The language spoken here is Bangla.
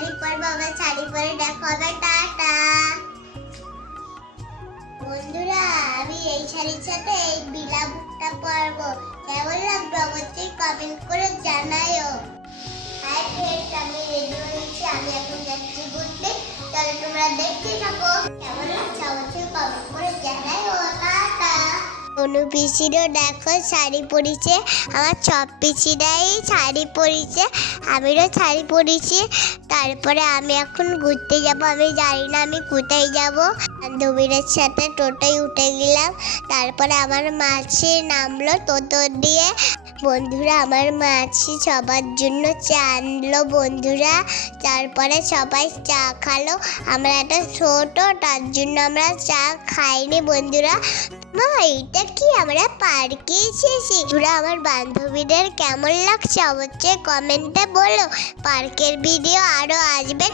শাড়ি পরবো, আবার শাড়ি পরে দেখা হবে, টাটা। বন্ধুরা, আমি এই শাড়ির সাথে এই বিলা বুকটা পরবো, কেমন লাগবে অবশ্যই কমেন্ট করে জানাইও। হাই ফ্রেন্ডস, আমি রেডি হয়েছি, আমি এখন যাচ্ছি ঘুরতে। চলো তোমরা দেখতে থাকো, কেমন লাগছে অবশ্যই কমেন্ট করে জানাইও, টাটা। অনু পিসিরও দেখো শাড়ি পরেছে, আমার সব পিসিরাই শাড়ি পরেছে, আমিও শাড়ি পরেছি। তারপরে আমি এখন ঘুরতে যাব, আমি জানি না আমি কোথায় যাব। বান্ধবীদের সাথে টোটোয় উঠে গেলাম, তারপরে আমার মাসি নামলো টোটো দিয়ে। বন্ধুরা, আমার মাসি সবার জন্য চা আনলো বন্ধুরা। তারপরে সবাই চা খালো, আমরা একটা ছোট, তার জন্য আমরা চা খাইনি বন্ধুরা। মা, এটা কি আমরা পার্কে এসেছি? তোরা আমার বান্ধবীদের কেমন লাগছে অবশ্যই কমেন্টে বলো। পার্কের ভিডিও আরো আসবে।